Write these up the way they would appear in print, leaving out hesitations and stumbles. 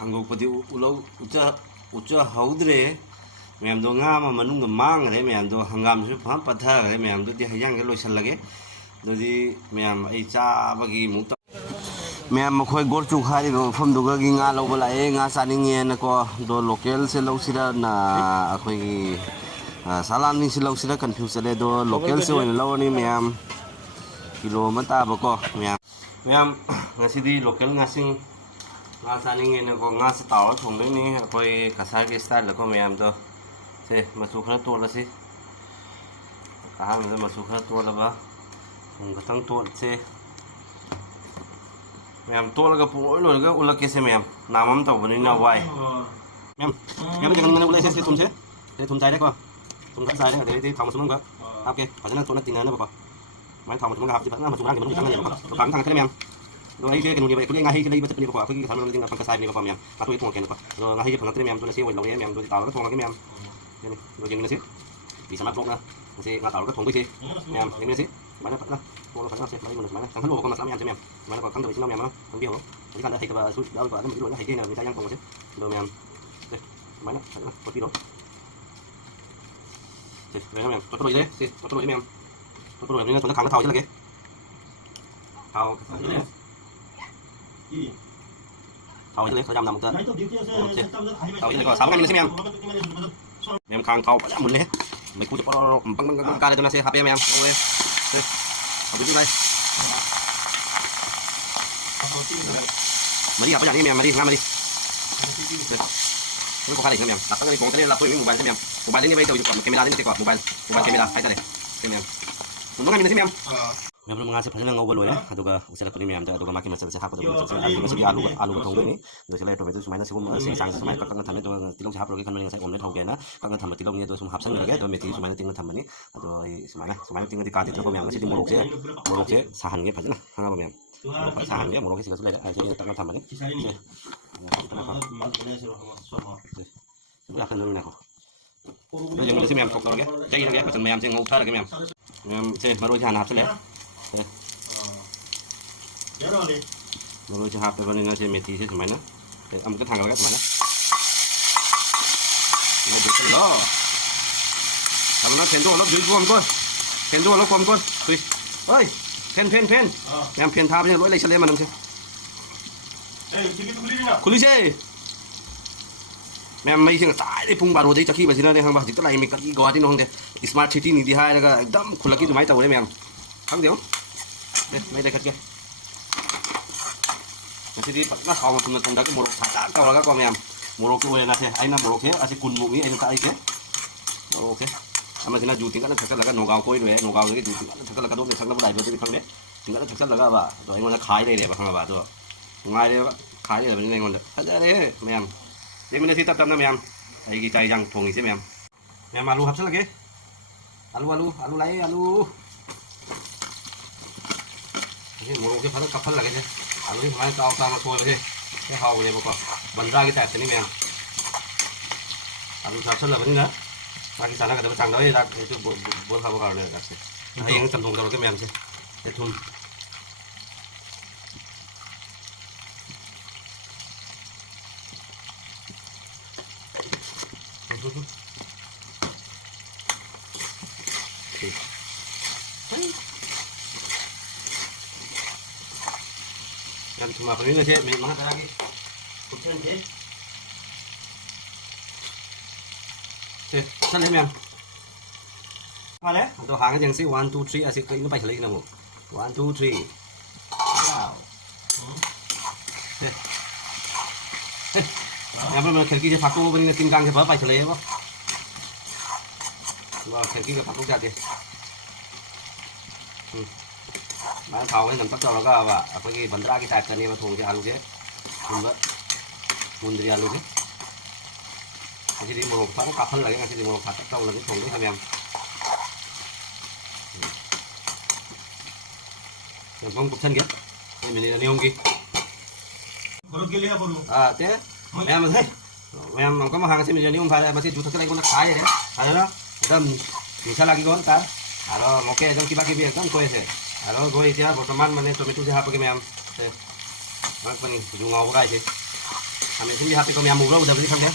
한국보디 우짜 하우드레 मैमदो nga ma manung mang re मैमदो hangam su pham patha re मैमदो di hayang ge loisal lage dodi ma'am ai cha bagi mu ta ma'am khoi gor chu khari ro pham do gi nga lo bala e nga saning ye na ko do local se lo sira na khoi gi salam ni se lo sira confuse le do local se wen lo ni ma'am kilo mata ba ko ma'am ngasi di local ngasing nga saning ye na ko nga sa taw thong dei ni khoi kasar ge style la ko ma'am do से मसू खरा तोड़ से कहा मतलब मसू खरा तोड़ लगा गतंग तोड़ से मैम तोड़ लगा पूरा लगा उलग कैसे मैम नाम हम तो बनी ना वाई मैम मैम जगह मैंने बोला से तुम चाहिए को तुम कर चाहिए दे थाम सुन का आपके भजन तो ना तीन ना बाबा मैं थाम सुन का आप ना मसू खरा के मन संग नहीं तो काम संग करे मैम तो आई के नुनी के ngai के नहीं बचत नहीं को आपकी थाम में दिन का साइड नहीं को मैम आ तो ये तो के को ngai के फंगत मैम तो से वो लगे मैम तो ताव को के ma'am ini begini sih bisa maklum lah masih nggak tahu ketemu sih ya ini sih mana pak lah kalau pasang sih mana mana kan lu kok masalah yang mana kok kan dari sini memang kan dia jadi kan ada hikmah sus dah ada itu ada hikmah kita yang kong sih belum yang mana kok tidak sih memang tuh terus sih tuh terus memang tuh terus ini tuh kan tahu sih lagi tahu ya tahu sihเขาจำนำกันtahu sihก็sama kan ini sih memang मैम खांग खाओ पजा मुन्ने मैं कुछ पर पंग का देना से हापे मैम ओए अब जी भाई मरी apa jadi मैम मरी ना मरी ini kok kali ma'am laptop ini kong tadi laptop ini mobile ma'am mobile ini baik tahu juga kamera ini kok mobile kamera hai tadi ma'am untung kan ini ma'am ma'am belum ngasih pasal ngau bolu ya aduga usara kuni ma'am aduga makin masih hap aduga masih alu thong ni do sila tomato sumai na sigum sing sang sumai ka kan thamne do tilong hap rogi kan mani sai omlet hoge na kan tham tilong ni do sum hap sang lage do meti sumai na ting tham mani ado sumai ting di ka ti ko ma'am masih di morok se sahan ge phajna hanga ba ma'am sahan ge morok se sila ai se tak tham mani ya kan ni na ko do jeng ni ma'am tok lage jai lage pesan ma'am se ngau tha lage ma'am se baru jahan hap sila rồi cho hạt vào nên sẽ mệt thì sẽ thoải mái nữa để âm cái thằng vào cái thoải mái nữa nó được cái đó thằng nó thèn đua nó dưới con coi thèn đua nó con coi ơi pen em pen tháp như lỗi lấy xe lên mà nằm xem kulisi em mấy thằng tại đây phun baro đấy cho khi mà xin nó đây hàng bạc chỉ có này mình cái gói đi nó không thế smart city này đi hai là đâm khul cái máy tàu đấy em không được đây mấy đây kia jadi pernah kalau teman-teman dari morok kata kalau agak kau morok itu boleh nasi, aina morok ya, asik kun mumi, aina tak aja, morok ya, sama sini juti kan terkadang laga nogau koi deh, nogau lagi juti kan terkadang laga dua terkadang laga dua jadi kan deh, tinggal terkadang laga apa, tuh yang mana kaya deh, apa apa tuh, ngai deh, kaya deh, ini yang mana, ada deh, ma'am, ini mana sih tetap ma'am, ayo kita yang thong sih ma'am alu habis lagi, alu lagi, alu, ini moroknya pada kapal lagi sih. आलू भी हमारे ताव ताव सोए बजे ये हाव बोले बको बंदरा की टाइप से नहीं मैम आलू साफ सर लगनी ना बाकी सारा का तो चांग दो ये रात ये तो बोल खाओ खाओ ने रात से ये इंग चंदों का तो मैम से ये थून dan cuma ini sih memang ada lagi kucing sih sana ma'am apa le atau hang yang sih 1 2 3 asik ini baik lagi namu 1 2 3 wow yang belum kerja je paku begini tingkang ke baik lagi apa wah kerja ke paku jadi मैं खाओ नम तक तौरगा अखोगी बंदरा की type करने थोंगे आलू के मुंदरी आलू के मोरक फा काफल लगे मोरक फा तक लगे थोंगे मैम हम कुछ के मैंने नहीं होंगी ते मैम है मैम हमको महांग से मिलने हम फारे बस जूता के लाइक खाए रे अरे ना एकदम निशा लगी कौन तार अरे मोके एकदम किबा किबी एकदम कोई से Halo, gue itu ya, berteman mana tomato siapa ke ma'am, mak pani, junga apa sih? kami sini hati kami amul udah beli kan ya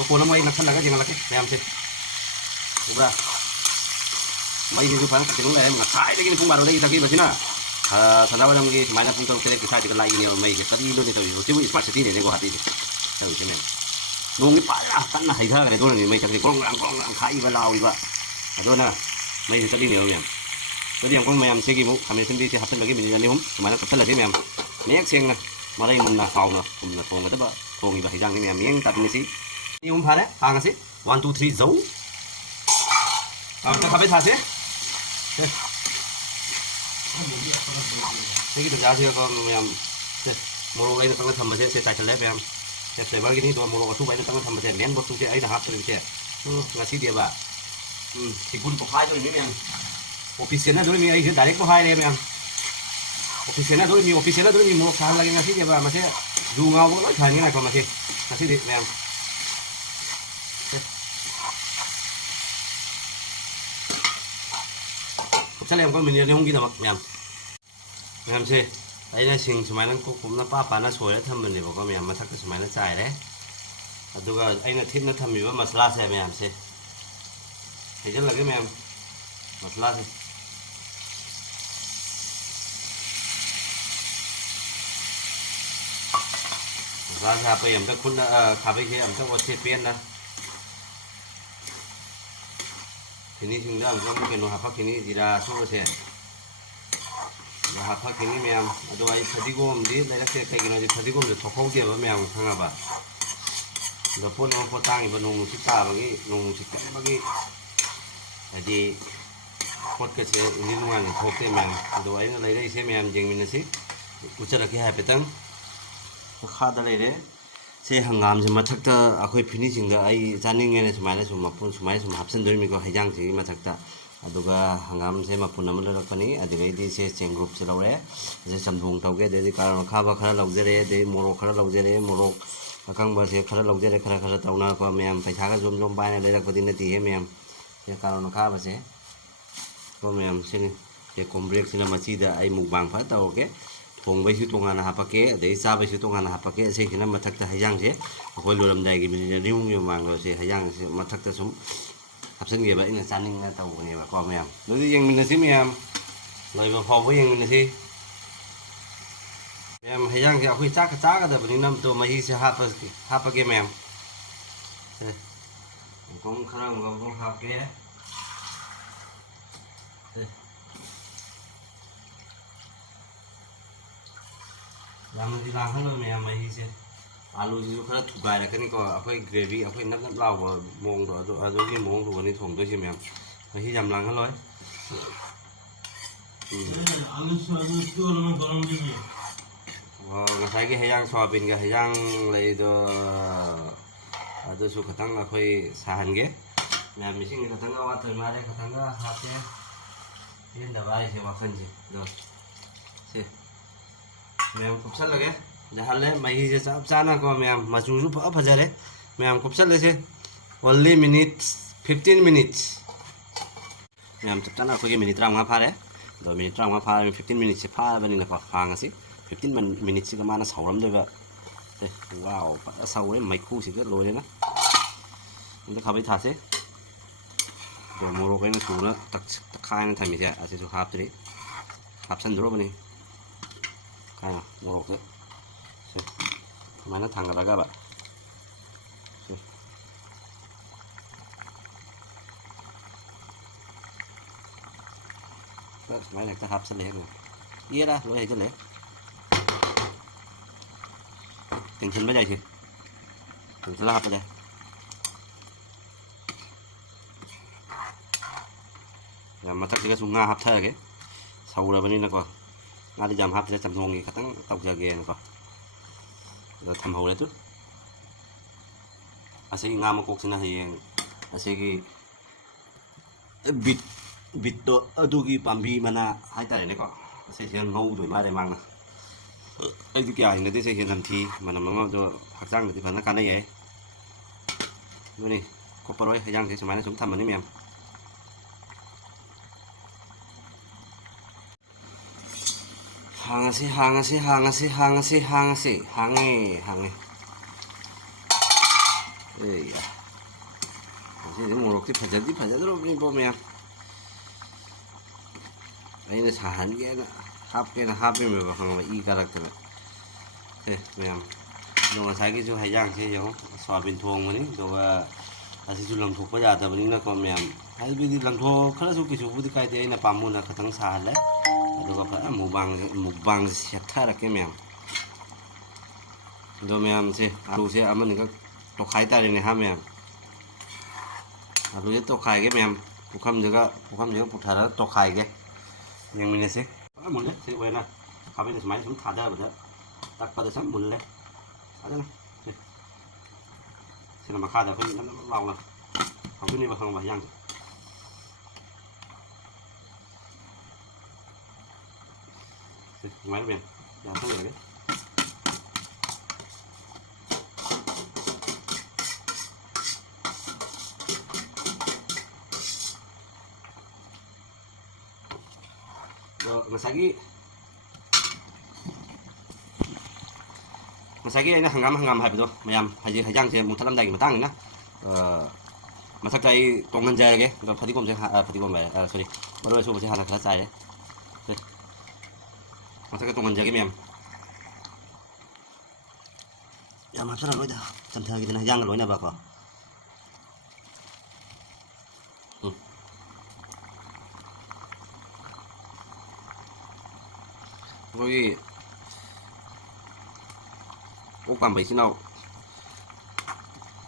lo kono mai nak lagi jangan lagi ayam sih udah mai ini juga panas kecil lah ya nggak kai lagi nih pun baru lagi tapi bersih nah sadawan yang di mana pun kalau kita bisa dikenal ini mai tapi itu nih tuh itu is pas ini nih gua hati ini tahu sih men nunggu parah kan nah itu kan itu nih mai cakap kolong kai balau iba itu nah mai itu tadi nih om jadi yang kong mayam segi mu kami sendiri sih hasil lagi menjadi hum kemana kesal lagi mayam nek siang nah malah yang mana kau nah kumna kong itu bah kong iba hijang ini mayam yang tapi ini sih ini pada hang sih 1 2 3 zau kita kapai thase segi tu jauh sih kalau mayam mulu lain tengah tambah sih saya cari mayam saya bagi ini dua mulu itu banyak tengah tambah sih main bos tu sih ada hap tu sih ngasih dia bah sikun pokai tu ini mayam officialnya dulu nih aja direct pokai deh mayam officialnya dulu nih mau saham lagi ngasih dia bah masih dunga boleh kan ini nak masih ngasih deh mayam chắc em có mình đi không ghi đâu mà em xem đây làสิ่งสมัยนั้นcũng nóป้าnóสวยแล้วทำมันเนี่ยบอกว่าแม่มาทักสมัยนั้นจ่ายเลยดูก็ไอ้นั่นทิพย์นั่นทำอยู่ว่ามาสลาใช่ไหมแม่ใช่เห็นจังเลยแม่มาสลาใช่มาสลาใช่ไปยังแต่คุณขับไปแค่ยังแต่ว่าเทปเปลี่ยนนะทีนี้ถึงได้ก็ไม่เป็นโลหะพักทีนี้ดีราสู้เสียโลหะพักทีนี้แมวโดยพอดีกมดีในรักเสียใครกินอะไรพอดีกมจะทอกเขาเกี่ยวกับแมวข้างหน้าบ้านเราพูดน้องพูดตั้งอีกบนนุ่งชิตาบางทีนุ่งชิตาบางทีแต่ดีพูดก็เสียอินดี้นุ่งทอกเสียแมวโดยอะไรได้เสียแมวยังมีนะสิอุจจาระแค่หายไปตั้งขาดอะไรเลยเสียหางามจะมาทักตาอาคุยพินิจริงก็ไอ้จานิ่งเงี้ยสมัยนั้นสมัยปุ่นสมัยหับเส้นด้วยมีก็ให้ย่างสิมาทักตาดูก็หางามเสียมาปุ่นน้ำมันรักนี้อดีตไอ้ที่เสียเชียงกรุ๊ปเสียเราเลยเสียสัมพุงเท่าแก่เดี๋ยวการข้าวข้าวเราเจริญเดี๋ยวโมโรข้าวเราเจริญโมโรข้างบนเสียข้าวเราเจริญข้าวเท่านั้นก็แม่ไปช้าก็จมไปในเลยรักปฏินาทีให้แม่เสียการข้าวเสียก็แม่เสียเสียคอมเบรกเสียมาชีดไอ้หมูบางฟ้าเท่าแก่ทงไปชุดตรงงานหาปากเกะเดี๋ยวซาไปชุดตรงงานหาปากเกะเสียขึ้นมาทักจะให้ย่างเสียคนรวมใจกินมันจะริ้วอยู่มังเราเสียให้ย่างเสียมาทักจะสมหับเส้นเกี่ยวกับอินสันนิ่งนะเต่าเนี่ยแบบก็แม่โดยที่ยังมีนะสิแม่เลยพอไว้ยังมีนะสิแม่ให้ย่างเสียคุยจ้าก็แต่วันนี้น้ำตัวมาฮีเสียหาปากเกะแม่ผมข้างล่างผมหาปากเกะlàm gì làm hết rồi mẹ mày gì alu gì khá là thủ bài là cái này có phải gravy phải nắp lau và mông rồi cái mông rồi cái thùng tôi xem mẹ mày khi làm hết rồi ngày cái hay soa bin cái hay lấy đó số khát là phải sàn cái mẹ mình xin khát là vào thời mà đây khát là hạt cái hiện đại bài thì vào phần gì rồi ma'am खूब सल लगे जहाँ ले मैं ही जैसा अब जाना को मैम मजूर अब हज़ारे मैम खूब सल ले से only minutes 15 minutes मैम तब जाना कोई मिनट रांगा फारे 2 मिनट रांगा फारे 15 minutes से फार बनी ना फांगा सी 15 minutes का माना सावरम देगा वाव पता सावरे माइकू सी का लोरे ना इनका खाबी था से दो मोरो का ना थोड़ा तक खाए ना था मिजा ऐसे जो खाप तरी खाप सन दरो बनी cái nào một hộp nữa mà nó thẳng vào các bạn máy này ta hấp sẽ lấy rồi kia ra lối này cho lấy tình thân bây giờ thì tình thân là hấp bây giờ mà chắc cái súng nga hấp thay cái sau rồi bên đây là còn nga đi jam hấp sẽ chấm ngon gì khá tăng tàu giờ ghê nữa rồi thầm hậu đấy chút sẽ nga mà cuộc sinh là thì sẽ cái bịt to adugi pambi mana hai ta này có sẽ hiện ngâu rồi mai để mang nè cái kia này thì sẽ hiện làm thi mà nó mang cho hạt răng thì phần nó cắn đấy vậyนู่นนี่ก็ปล่อยให้ย่างสมัยนั้นสมทำมันนี่แม่ ꯍꯥꯡꯉꯁꯤ ꯍꯥꯡꯉꯁꯤ ꯍꯥꯡꯉꯁꯤ ꯍꯥꯡꯉꯁꯤ ꯍꯥꯡꯉꯁꯤ ꯍꯥꯡꯉꯦ ꯍꯥꯡꯉꯦ ꯑꯦ ꯉꯁꯤꯗꯤ ꯃꯣꯔꯣꯛꯇꯤ ꯐꯖꯗꯤ ꯐꯖꯗ꯭ꯔꯕꯅꯤꯀꯣ ꯃꯌꯥꯝ ꯑꯩꯅ ꯁꯥꯍꯟꯒꯦꯅ ꯍꯥꯞꯀꯦꯅ ꯍꯥꯞꯄꯤꯃꯦꯕ ꯈꯪꯉꯕ E ꯀꯥꯔꯛꯇꯅ ꯃꯌꯥꯝ ꯑꯗꯣ ꯉꯁꯥꯏꯒꯤꯁꯨ ꯍꯩꯖꯥꯡꯁꯦ ꯌꯦꯡꯉꯣ ꯁꯣꯌꯥꯕꯤꯟ ꯊꯣꯡꯕꯅꯤ ꯑꯗꯨꯒ ꯑꯁꯤꯁꯨ ꯂꯪꯊꯣꯛꯄ ꯌꯥꯗꯕꯅꯤꯅꯀꯣ ꯃꯌꯥꯝ ꯍꯥꯏꯕꯗꯤ ꯂꯪꯊꯣꯛꯈ꯭ꯔꯁꯨ ꯀꯩꯁꯨꯕꯨꯗꯤ ꯀꯥꯏꯗꯦ ꯑꯩꯅ ꯄꯥꯝꯃꯨꯅ ꯈꯤꯇꯪ ꯁꯥꯍꯜꯂꯦ ꯑꯗꯨꯒ ꯐꯖꯅ ꯃꯨꯛꯕꯥꯡꯁꯦ ꯁꯦꯠꯊꯔꯛꯀꯦ ꯃꯌꯥꯝ ꯑꯗꯣ ꯃꯌꯥꯝꯁꯦ ꯑꯂꯨꯁꯦ ꯑꯃꯅꯤꯈꯛ ꯇꯣꯈꯥꯏ ꯇꯥꯔꯦꯅꯦ ꯍꯥ ꯃꯌꯥꯝ ꯑꯂꯨꯁꯦ ꯇꯣꯈꯥꯏꯒꯦ ꯃꯌꯥꯝ ꯄꯨꯈꯝꯁꯤꯒ ꯄꯨꯊꯔꯒ ꯇꯣꯈꯥꯏꯒꯦ ꯌꯦꯡꯃꯤꯟꯅꯁꯤ ꯐꯖꯅ ꯃꯨꯜꯂꯦ ꯁꯤ ꯑꯣꯏꯅ ꯈꯥꯕꯩꯅ ꯁꯨꯃꯥꯏꯅ ꯁꯨꯝ ꯊꯥꯗꯕꯗ ꯇꯛꯄꯗ ꯁꯨꯝ ꯃꯨꯜꯂꯦ ꯐꯖꯅ ꯁꯤꯅ ꯃꯈꯥꯗ ꯑꯩꯈꯣꯏ ꯅꯪ ꯂꯥꯎꯅ ꯍꯧꯗꯣꯏꯅꯦꯕ ꯈꯪꯕ ꯍꯩꯖꯥꯡꯁꯦ sumai bien ya está bien rồi masagi ay na hangam habi do mayam haji hajang se muthalam dai matang na masak tai tongan jai ge do phadikom se phadikom ba sorry baro so se hana khala chai masak tongan jai ge mayam ya masara loi da chan tha gi na hajang loi na ba ko rồi ốc cầm bảy xin nào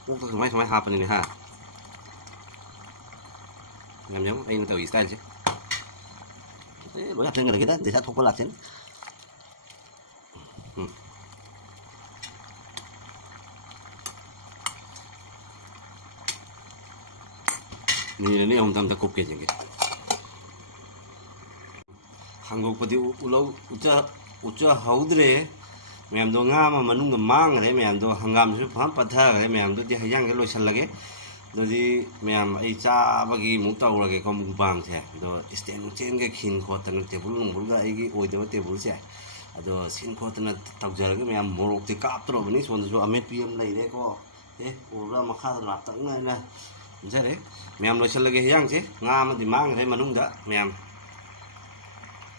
ốc thằng mấy hạp này ha làm giống anh tàu style chứ lối hạp trên người kia để sát không có lạc trênนี่ôngทำตะกุบเก่งอย่างเงี้ย한국보다 우짜 하우드래 ꯃꯌꯥꯝꯗꯣ ꯉꯥ ꯑꯃ ꯃꯅꯨꯡꯗ ꯃꯥꯡꯈ꯭ꯔꯦ ꯃꯌꯥꯝꯗꯣ ꯍꯪꯒꯥꯝꯁꯨ ꯐꯖꯅ ꯄꯠꯊꯈ꯭ꯔꯦ ꯃꯌꯥꯝꯗꯨꯗꯤ ꯍꯩꯖꯥꯡꯁꯦ ꯂꯣꯏꯁꯤꯜꯂꯒꯦ ꯑꯗꯨꯗꯤ ꯃꯌꯥꯝ ꯑꯩ ꯆꯥꯕꯒꯤ ꯑꯃꯨꯛ ꯇꯧꯔꯒꯦꯀꯣ ꯃꯨꯛꯕꯥꯡꯁꯦ ꯑꯗꯣ ꯏꯁꯇꯦꯟ ꯅꯨꯡꯆꯦꯟꯒ ꯈꯤꯟ ꯈꯣꯠꯇꯅ ꯇꯦꯕꯜ ꯅꯨꯡꯕꯨꯜꯒ ꯑꯩꯒꯤ ꯑꯣꯏꯗꯕ ꯇꯦꯕꯜꯁꯦ ꯑꯗꯣ ꯁꯤꯟ ꯈꯣꯠꯇꯅ ꯇꯧꯖꯔꯒꯦ ꯃꯌꯥꯝ ꯃꯣꯔꯣꯛꯇꯤ ꯀꯥꯞꯇ꯭ꯔꯕꯅꯤ ꯁꯣꯝꯗꯁꯨ ꯑꯃꯦꯠꯄꯤ ꯑꯃ ꯂꯩꯔꯦꯀꯣ ꯎꯔꯕ꯭ꯔꯥ ꯃꯈꯥꯗ ꯂꯥꯞꯇꯛꯅ ꯄꯨꯟꯖꯔꯦ ꯃꯌꯥꯝ ꯂꯣꯏꯁꯤꯜꯂꯒꯦ ꯍꯩꯖꯥꯡꯁꯦ ꯉꯥ ꯑꯃꯗꯤ ꯃꯥꯡꯈ꯭ꯔꯦ ꯃꯅꯨꯡꯗ ꯃꯌꯥꯝ